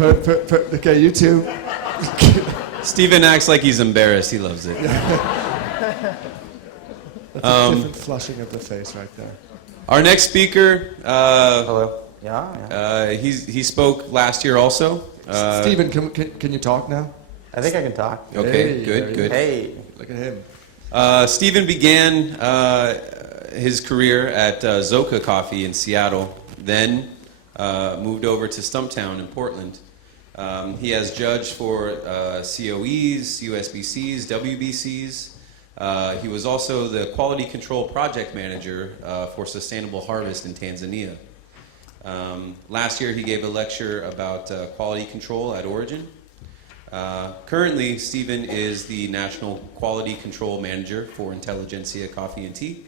Okay, you two. Steven acts like he's embarrassed. He loves it. That's a different flushing of the face right there. Our next speaker, Hello. Yeah. he spoke last year also. Steven, can you talk now? I think I can talk. Okay, Hey, good. Hey. Look at him. Steven began his career at Zoka Coffee in Seattle, then moved over to Stumptown in Portland. He has judged for COEs, USBCs, WBCs. He was also the Quality Control Project Manager for Sustainable Harvest in Tanzania. Last year he gave a lecture about quality control at Origin. Currently, Steven is the National Quality Control Manager for Intelligentsia Coffee and Tea.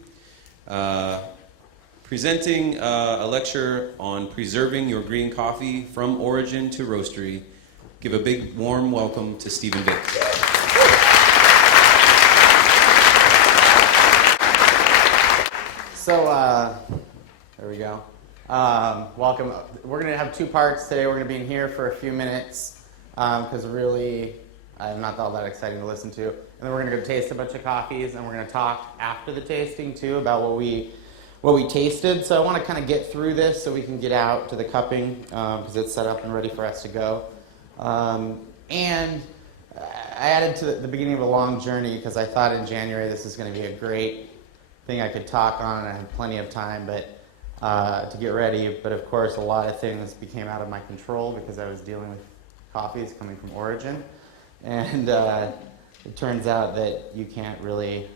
Presenting a lecture on preserving your green coffee from origin to roastery. Give a big warm welcome to Steven Vick. So, there we go. Welcome. We're going to have two parts today. We're going to be in here for a few minutes because really, I'm not all that exciting to listen to. And then we're going to go taste a bunch of coffees, and we're going to talk after the tasting too about what we tasted. So I want to kind of get through this so we can get out to the cupping because it's set up and ready for us to go. And I added to the beginning of a long journey because I thought in January this is going to be a great thing I could talk on, and I had plenty of time to get ready. But of course, a lot of things became out of my control because I was dealing with coffees coming from Origin. And it turns out that you can't really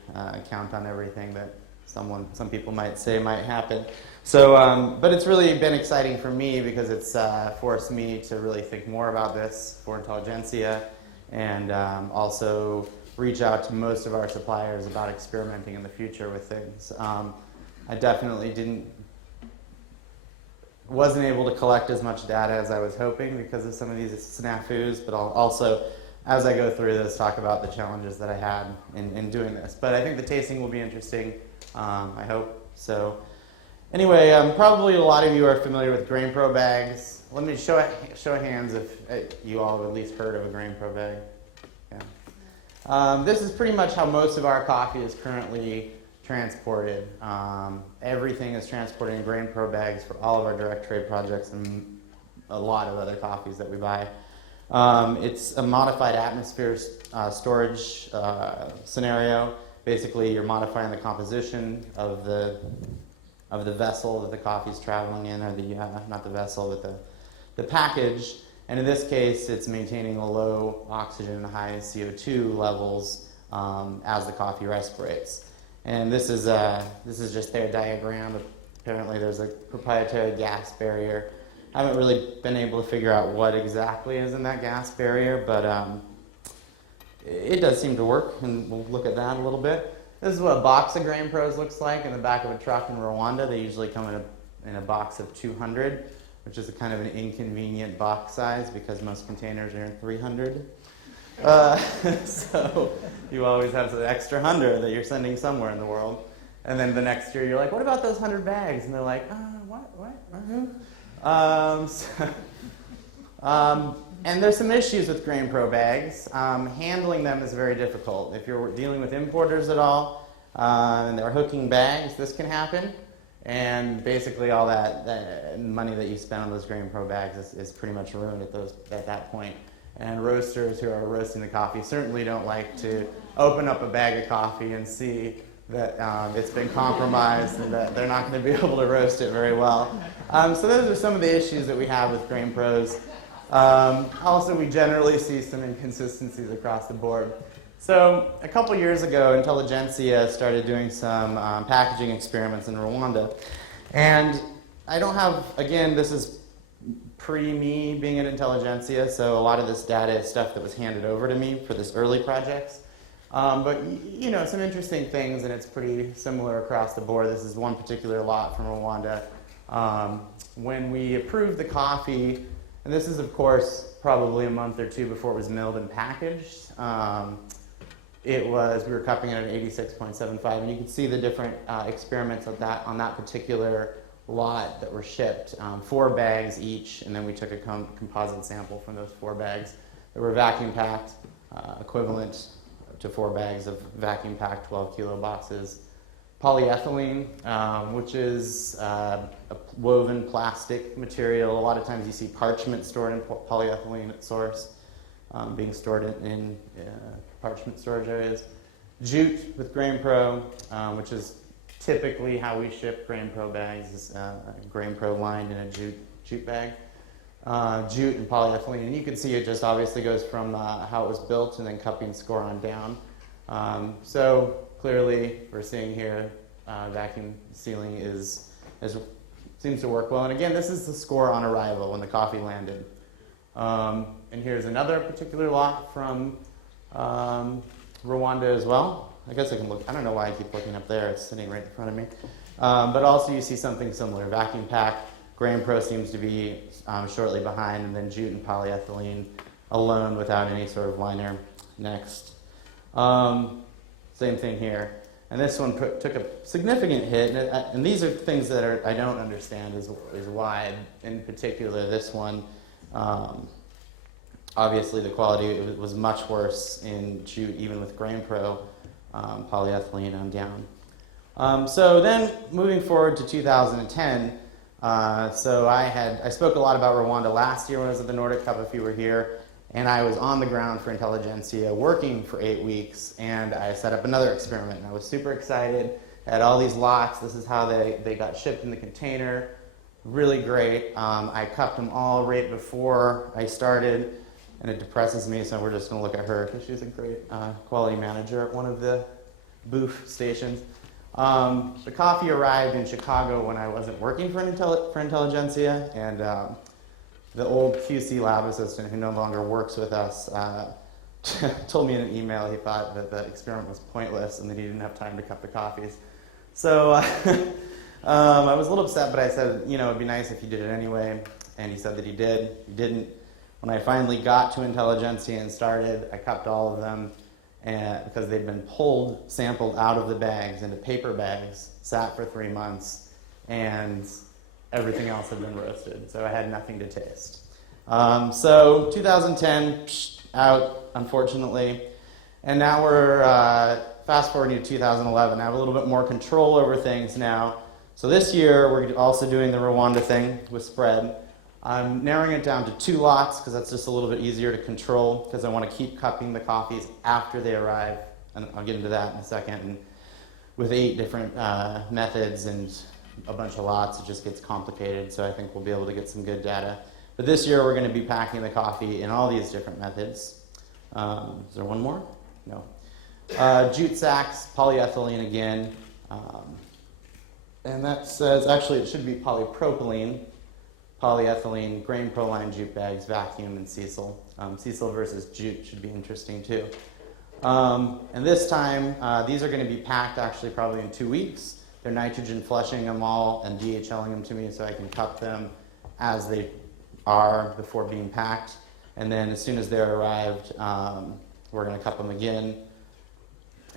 count on everything that some people might say might happen. So, but it's really been exciting for me because it's forced me to really think more about this for Intelligentsia and also reach out to most of our suppliers about experimenting in the future with things. I definitely wasn't able to collect as much data as I was hoping because of some of these snafus, but I'll also, as I go through this, talk about the challenges that I had in doing this. But I think the tasting will be interesting. I hope so. Anyway, probably a lot of you are familiar with Grain Pro bags. Let me show of hands if you all have at least heard of a Grain Pro bag. Yeah. This is pretty much how most of our coffee is currently transported. Everything is transported in Grain Pro bags for all of our direct trade projects and a lot of other coffees that we buy. It's a modified atmosphere storage scenario. Basically, you're modifying the composition of the vessel that the coffee is traveling in, or not the vessel, but the package. And in this case, it's maintaining a low oxygen and high CO2 levels as the coffee respirates. And this is just their diagram. Apparently, there's a proprietary gas barrier. I haven't really been able to figure out what exactly is in that gas barrier, but it does seem to work, and we'll look at that a little bit. This is what a box of Grain Pros looks like in the back of a truck in Rwanda. They usually come in a box of 200, which is a kind of an inconvenient box size because most containers are in 300. So you always have the extra 100 that you're sending somewhere in the world. And then the next year you're like, what about those 100 bags? And they're like, what? And there's some issues with Grain Pro bags. Handling them is very difficult. If you're dealing with importers at all and they're hooking bags, this can happen. And basically all that money that you spend on those Grain Pro bags is pretty much ruined at that point. And roasters who are roasting the coffee certainly don't like to open up a bag of coffee and see that it's been compromised and that they're not going to be able to roast it very well. So those are some of the issues that we have with Grain Pros. Also, we generally see some inconsistencies across the board. So a couple years ago, Intelligentsia started doing some packaging experiments in Rwanda. And I don't have, again, this is pre-me being at Intelligentsia, so a lot of this data is stuff that was handed over to me for this early projects. But, you know, some interesting things, and it's pretty similar across the board. This is one particular lot from Rwanda. When we approved the coffee, and this is, of course, probably a month or two before it was milled and packaged. We were cupping it at 86.75, and you can see the different experiments on that particular lot that were shipped, 4 bags each, and then we took a composite sample from those 4 bags that were vacuum packed, equivalent to 4 bags of vacuum packed 12 kilo boxes. Polyethylene, which is a woven plastic material. A lot of times you see parchment stored in polyethylene at source, being stored in parchment storage areas. Jute with Grain Pro, which is typically how we ship Grain Pro bags, is Grain Pro lined in a jute bag. Jute and polyethylene, and you can see it just obviously goes from how it was built and then cupping score on down. So clearly we're seeing here vacuum sealing seems to work well. And again, this is the score on arrival when the coffee landed. And here's another particular lot from Rwanda as well. I guess I can look, I don't know why I keep looking up there, it's sitting right in front of me. But also you see something similar, vacuum pack. Grain Pro seems to be shortly behind, and then jute and polyethylene alone without any sort of liner next. Same thing here. And this one took a significant hit, and these are things that I don't understand is why, in particular, this one, obviously the quality was much worse in jute, even with Grain Pro polyethylene on down. So then, moving forward to 2010, so I spoke a lot about Rwanda last year when I was at the Nordic Cup, if you were here. And I was on the ground for Intelligentsia working for 8 weeks, and I set up another experiment. And I was super excited. I had all these lots. This is how they got shipped in the container. Really great. I cupped them all right before I started, and it depresses me, so we're just going to look at her because she's a great quality manager at one of the booth stations. The coffee arrived in Chicago when I wasn't working for Intelligentsia, and the old QC lab assistant who no longer works with us told me in an email he thought that the experiment was pointless and that he didn't have time to cup the coffees. So I was a little upset, but I said, it'd be nice if you did it anyway. And he said that he did. He didn't. When I finally got to Intelligentsia and started, I cupped all of them because they'd been sampled out of the bags into paper bags, sat for 3 months, and everything else had been roasted, so I had nothing to taste. So 2010, out, unfortunately. And now we're fast forwarding to 2011. I have a little bit more control over things now. So this year, we're also doing the Rwanda thing with spread. I'm narrowing it down to 2 lots, because that's just a little bit easier to control, because I want to keep cupping the coffees after they arrive. And I'll get into that in a second. And with 8 different methods and a bunch of lots, it just gets complicated, so I think we'll be able to get some good data. But this year we're going to be packing the coffee in all these different methods. Is there one more? No. Jute sacks, polyethylene again, and that says, actually it should be polypropylene, polyethylene, Grain Pro line jute bags, vacuum, and Cecil. Cecil versus jute should be interesting too. And this time, these are going to be packed actually probably in 2 weeks. They're nitrogen flushing them all and DHLing them to me so I can cup them as they are before being packed. And then as soon as they're arrived, we're going to cup them again.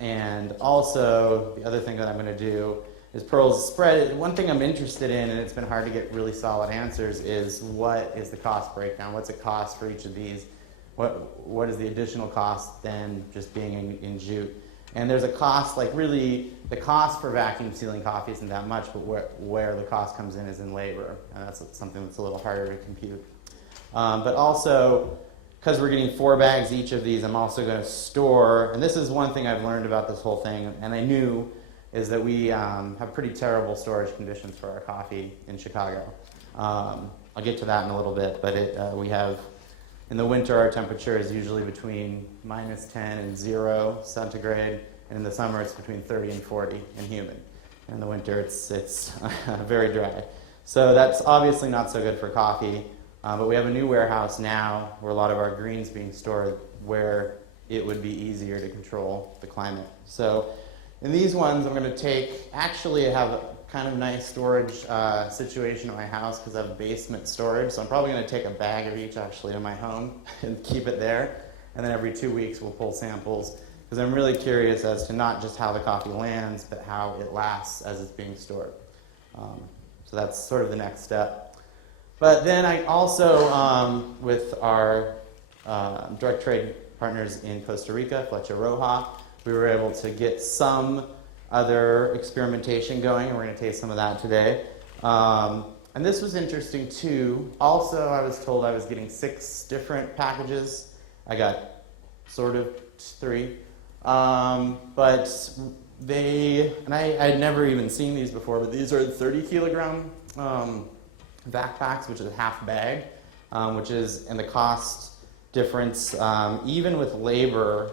And also, the other thing that I'm going to do is Pearl's spread. One thing I'm interested in, and it's been hard to get really solid answers, is what is the cost breakdown? What's it cost for each of these? What is the additional cost than just being in jute? And there's a cost, like really, the cost for vacuum sealing coffee isn't that much, but where the cost comes in is in labor. And that's something that's a little harder to compute. But also, because we're getting 4 bags each of these, I'm also going to store, and this is one thing I've learned about this whole thing, and I knew, is that we have pretty terrible storage conditions for our coffee in Chicago. I'll get to that in a little bit, but we have, in the winter, our temperature is usually between -10 and 0 centigrade, and in the summer it's between 30 and 40 and humid. In the winter it's very dry. So that's obviously not so good for coffee, but we have a new warehouse now where a lot of our greens being stored where it would be easier to control the climate. So in these ones I'm going to take, actually I have a kind of nice storage situation at my house because I have basement storage, so I'm probably going to take a bag of each actually to my home and keep it there, and then every 2 weeks we'll pull samples because I'm really curious as to not just how the coffee lands but how it lasts as it's being stored. So So that's sort of the next step. But then I also, with our direct trade partners in Costa Rica, Flecha Roja, we were able to get some other experimentation going, and we're going to taste some of that today. And this was interesting too. Also, I was told I was getting 6 different packages. I got sort of 3. But they, and I had never even seen these before, but these are 30 kilogram backpacks, which is a half bag, which is, and the cost difference, even with labor,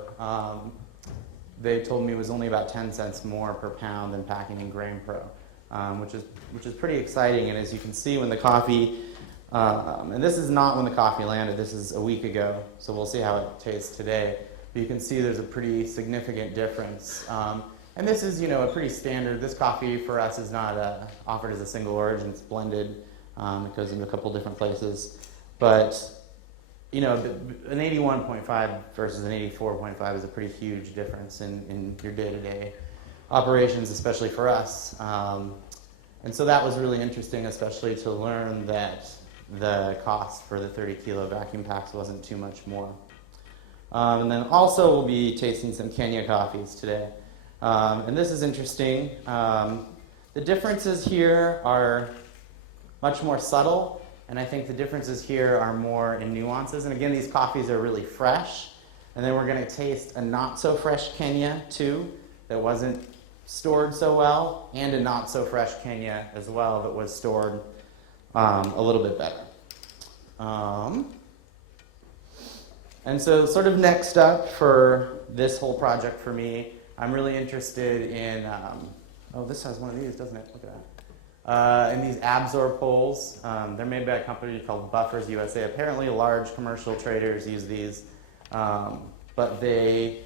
they told me was only about 10 cents more per pound than packing in Grain Pro, which is pretty exciting. And as you can see, when the coffee, and this is not when the coffee landed, this is a week ago, so we'll see how it tastes today. But you can see there's a pretty significant difference. And this is, a pretty standard. This coffee for us is not offered as a single origin. It's blended. It goes into a couple different places. But, an 81.5 versus an 84.5 is a pretty huge difference in your day-to-day operations, especially for us. And so that was really interesting, especially to learn that the cost for the 30 kilo vacuum packs wasn't too much more. And then also we'll be tasting some Kenya coffees today. And this is interesting. The differences here are much more subtle, and I think the differences here are more in nuances. And again, these coffees are really fresh. And then we're going to taste a not-so-fresh Kenya, too, that wasn't stored so well, and a not-so-fresh Kenya as well that was stored a little bit better. And so sort of next up for this whole project for me, I'm really interested in, oh, this has one of these, doesn't it? Look at that. And these Absorb poles. They're made by a company called Buffers USA. Apparently large commercial traders use these, but they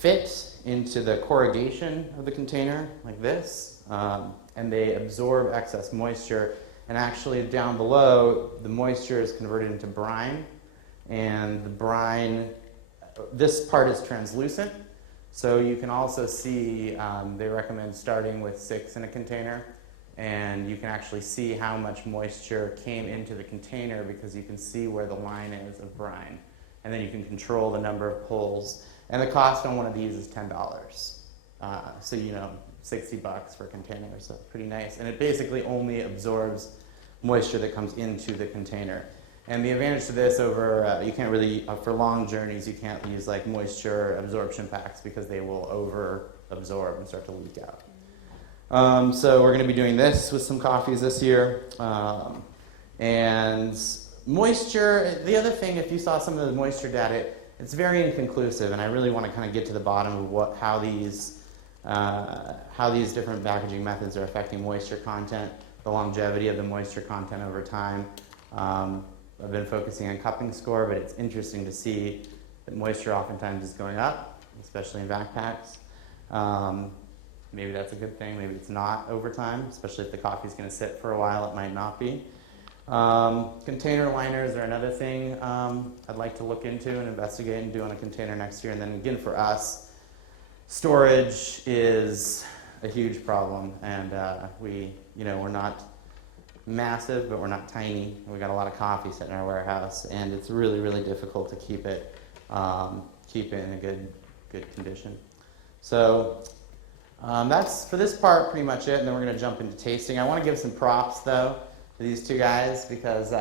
fit into the corrugation of the container like this, and they absorb excess moisture. And actually down below, the moisture is converted into brine, and the brine, this part is translucent. So you can also see, they recommend starting with 6 in a container, and you can actually see how much moisture came into the container because you can see where the line is of brine. And then you can control the number of pulls. And the cost on one of these is $10. So, $60 for a container, so pretty nice. And it basically only absorbs moisture that comes into the container. And the advantage to this over, you can't really, for long journeys, you can't use like moisture absorption packs because they will over absorb and start to leak out. So we're going to be doing this with some coffees this year. And moisture, the other thing, if you saw some of the moisture data, it's very inconclusive, and I really want to kind of get to the bottom of how these different packaging methods are affecting moisture content, the longevity of the moisture content over time. I've been focusing on cupping score, but it's interesting to see that moisture oftentimes is going up, especially in backpacks. Maybe that's a good thing, maybe it's not over time, especially if the coffee's going to sit for a while, it might not be. Container liners are another thing I'd like to look into and investigate and do on a container next year. And then again, for us, storage is a huge problem, and we're not massive, but we're not tiny. We got a lot of coffee sitting in our warehouse, and it's really, really difficult to keep it in a good condition. So that's for this part pretty much it, and then we're going to jump into tasting. I want to give some props though to these two guys because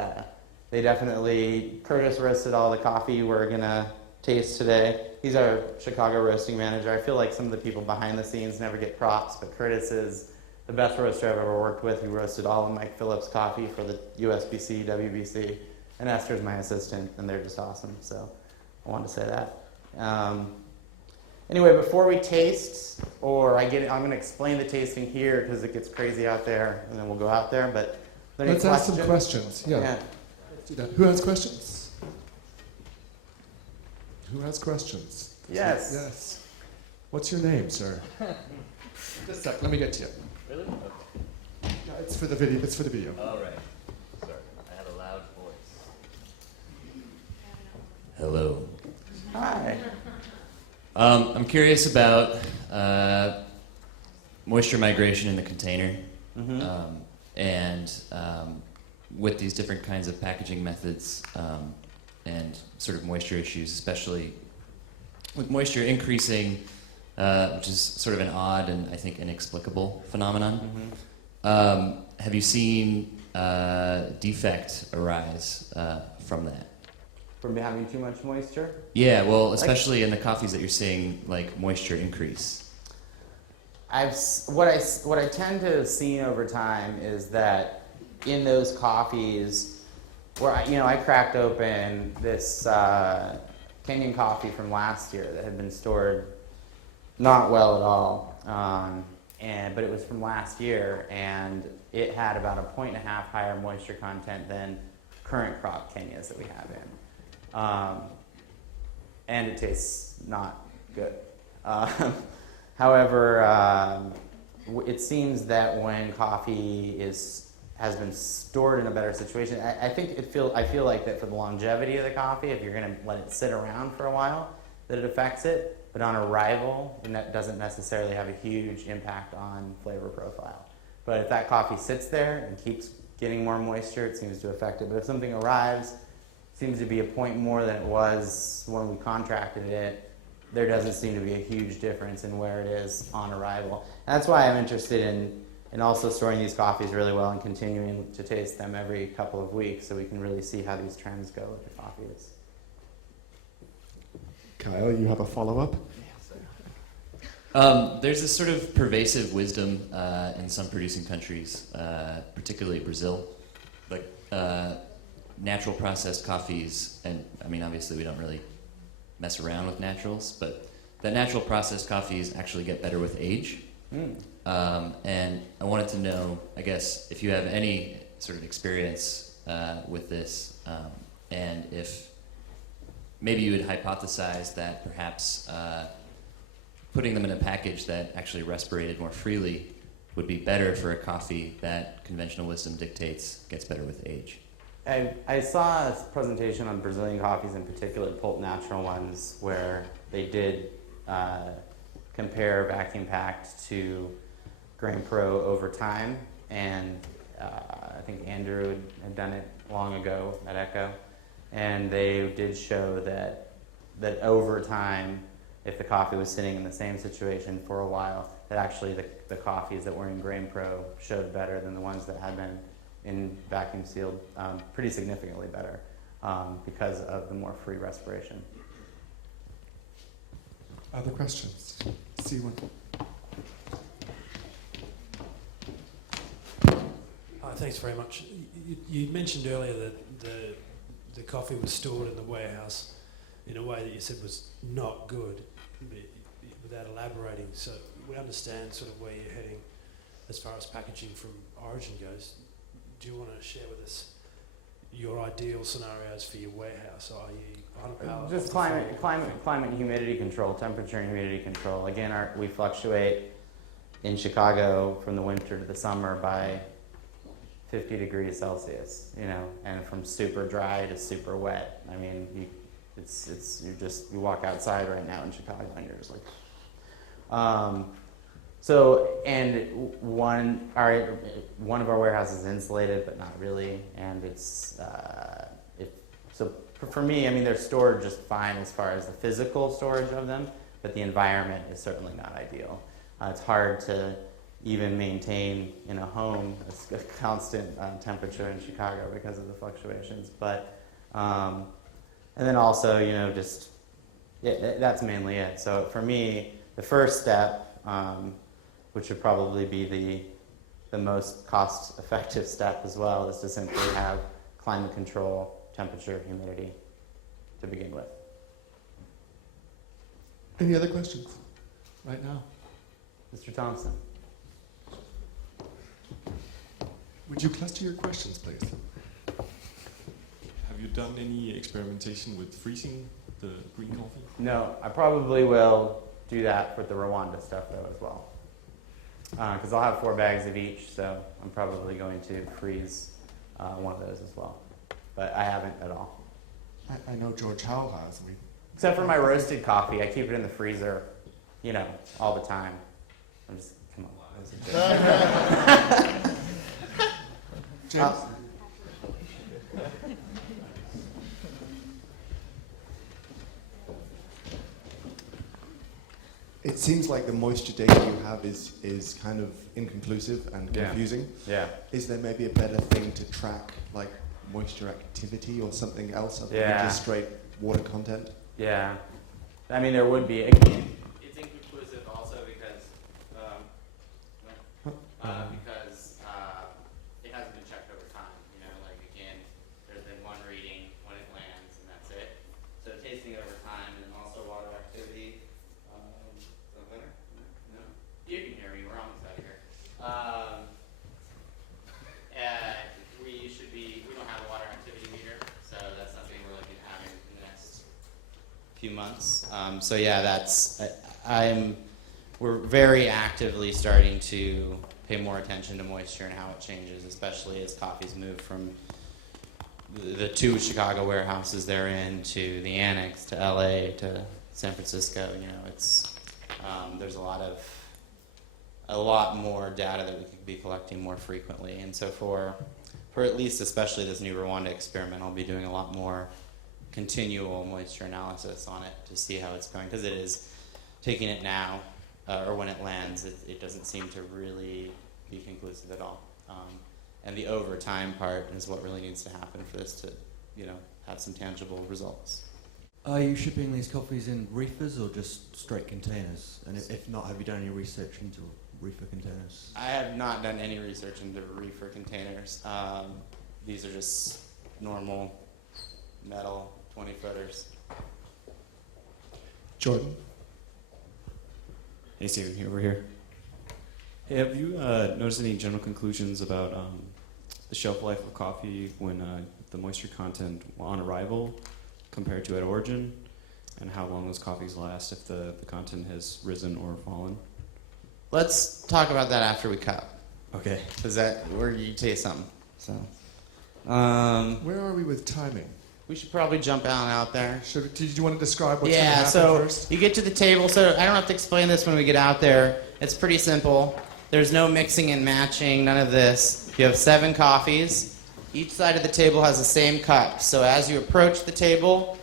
they definitely, Curtis roasted all the coffee we're going to taste today. He's our Chicago roasting manager. I feel like some of the people behind the scenes never get props, but Curtis is the best roaster I've ever worked with. He roasted all of Mike Phillips' coffee for the USBC, WBC, and Esther's my assistant, and they're just awesome. So I wanted to say that. Anyway, before we taste, I'm going to explain the tasting here because it gets crazy out there, and then we'll go out there. But let's ask some questions. Yeah. Let's do that. Who has questions? Who has questions? Yes. Yes. What's your name, sir? Just a sec. Let me get to you. Really? Okay. Yeah, it's for the video. It's for the video. All right. Sorry, I have a loud voice. Hello. Hi. I'm curious about moisture migration in the container. Mm-hmm. And with these different kinds of packaging methods and sort of moisture issues, especially with moisture increasing, which is sort of an odd and I think inexplicable phenomenon. Have you seen defect arise from that? From having too much moisture? Yeah, well, especially in the coffees that you're seeing, like moisture increase. What I tend to see over time is that in those coffees, where I cracked open this Kenyan coffee from last year that had been stored not well at all, but it was from last year, and it had about 1.5 points higher moisture content than current crop Kenyas that we have in, and it tastes not good. However, it seems that when coffee has been stored in a better situation, I feel like that for the longevity of the coffee, if you're going to let it sit around for a while, that it affects it. But on arrival, it doesn't necessarily have a huge impact on flavor profile. But if that coffee sits there and keeps getting more moisture, it seems to affect it. But if something arrives, seems to be a point more than it was when we contracted it, there doesn't seem to be a huge difference in where it is on arrival. And that's why I'm interested in also storing these coffees really well and continuing to taste them every couple of weeks so we can really see how these trends go with the coffees. Kyle, you have a follow-up? There's this sort of pervasive wisdom in some producing countries, particularly Brazil, like natural processed coffees, and I mean obviously we don't really mess around with naturals, but that natural processed coffees actually get better with age. And I wanted to know, I guess, if you have any sort of experience with this, and if maybe you would hypothesize that perhaps putting them in a package that actually respirated more freely would be better for a coffee that conventional wisdom dictates gets better with age. I saw a presentation on Brazilian coffees, in particular pulp natural ones, where they did compare vacuum packed to Grain Pro over time, and I think Andrew had done it long ago at Echo, and they did show that over time, if the coffee was sitting in the same situation for a while, that actually the coffees that were in Grain Pro showed better than the ones that had been in vacuum sealed, pretty significantly better because of the more free respiration. Other questions? See one. Thanks very much. You mentioned earlier that the coffee was stored in the warehouse in a way that you said was not good, without elaborating. So we understand sort of where you're heading as far as packaging from origin goes. Do you want to share with us your ideal scenarios for your warehouse, i.e. on a pallet? Just climate and humidity control, temperature and humidity control. Again, we fluctuate in Chicago from the winter to the summer by 50 degrees Celsius, and from super dry to super wet. I mean, you walk outside right now in Chicago and you're just like, one of our warehouses is insulated, but not really, and for me, I mean, they're stored just fine as far as the physical storage of them, but the environment is certainly not ideal. It's hard to even maintain in a home a constant temperature in Chicago because of the fluctuations, but and then also, that's mainly it. So for me, the first step, which would probably be the most cost-effective step as well, is to simply have climate control, temperature, humidity to begin with. Any other questions right now? Mr. Thompson. Would you cluster your questions, please? Have you done any experimentation with freezing the green coffee? No, I probably will do that with the Rwanda stuff though as well. Because I'll have 4 bags of each, so I'm probably going to freeze one of those as well. But I haven't at all. I know George Howell has. Except for my roasted coffee, I keep it in the freezer, all the time. I'm just, come on. James? It seems like the moisture data you have is kind of inconclusive and confusing. Yeah. Is there maybe a better thing to track, like moisture activity or something else other than Yeah. just straight water content? Yeah. I mean, there would be. Again, it's inconclusive also because it hasn't been checked over time. You know, like again, there's been one reading when it lands, and that's it. So tasting it over time, and then also water activity. Is that better? No. You can hear me. We're almost out of here. We don't have a water activity meter, so that's something we're looking at having in the next few months. So yeah, we're very actively starting to pay more attention to moisture and how it changes, especially as coffees move from the 2 Chicago warehouses they're in to the annex to LA to San Francisco. You know, it's there's a lot more data that we could be collecting more frequently, and so for at least especially this new Rwanda experiment, I'll be doing a lot more continual moisture analysis on it to see how it's going, because it is taking it now or when it lands, it doesn't seem to really be conclusive at all. And the over time part is what really needs to happen for this to, you know, have some tangible results. Are you shipping these coffees in reefers or just straight containers? And if not, have you done any research into reefer containers? I have not done any research into reefer containers. These are just normal metal 20-footers. Jordan? Hey, Stephen, here, over here. Hey, have you noticed any general conclusions about the shelf life of coffee when the moisture content on arrival compared to at origin, and how long those coffees last if the content has risen or fallen? Let's talk about that after we cup. Okay. Is that where you taste something? So, Where are we with timing? we should probably jump out there. Did you want to describe what's going to Yeah, happen so first? you get to the table. So I don't have to explain this when we get out there. It's pretty simple. There's no mixing and matching, none of this. You have 7 coffees. Each side of the table has the same cup. So as you approach the table,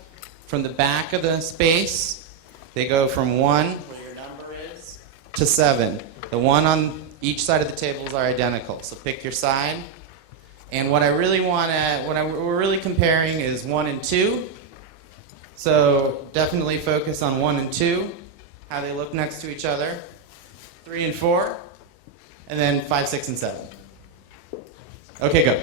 from the back of the space, they go from 1, where your number is, to 7. The one on each side of the tables are identical. So pick your side. And what we're really comparing is 1 and 2. So definitely focus on 1 and 2, how they look next to each other. 3 and 4, and then 5, 6, and 7. Okay, go.